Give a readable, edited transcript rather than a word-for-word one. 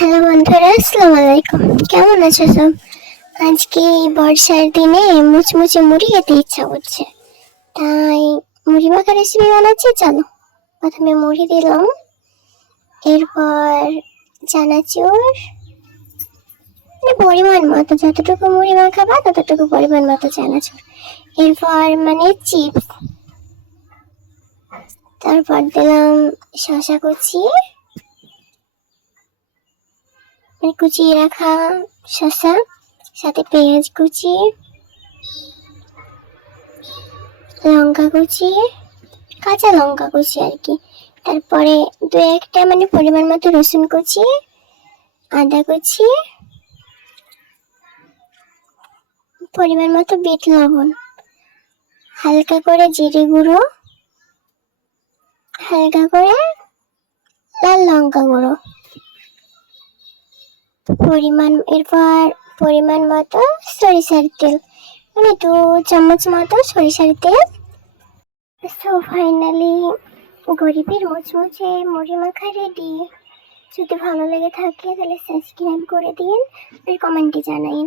Hello বন্ধুরা, আসসালামু আলাইকুম। কেমন আছো সব? আজকে এই বর্ষার দিনে মুচমুচে মুড়ি খেতে ইচ্ছা করছে, তাই মুড়ি মাখা রেসিপি বানাচ্ছি। চলো, প্রথমে মুড়ি দিলাম, এরপর চানাচুর, পরিমাণ মতো, যতটুকু মুড়ি মাখাবা ততটুকু পরিমাণ মতো চানাচুর, এরপর চিপস, তারপর দিলাম শসা কুচিয়ে রাখা শসা, সাথে পেঁয়াজ কুচি, লঙ্কা কুচি, কাঁচা লঙ্কা কুচি আর কি, তারপরে দু একটা পরিমাণ মতো রসুন কুচি, আদা কুচি, পরিমাণ মতো বিট লবণ, হালকা করে জিরে গুঁড়ো, হালকা করে লাল লঙ্কা গুঁড়ো, এরপর পরিমাণ মতো সরিষার তেল, 2 চামচ মতো সরিষার তেল। সো ফাইনালি গরিবের মুচমুচে মুড়ি মাখা রেডি। যদি ভালো লেগে থাকে তাহলে সাবস্ক্রাইব করে দিন আর কমেন্টে জানাইন।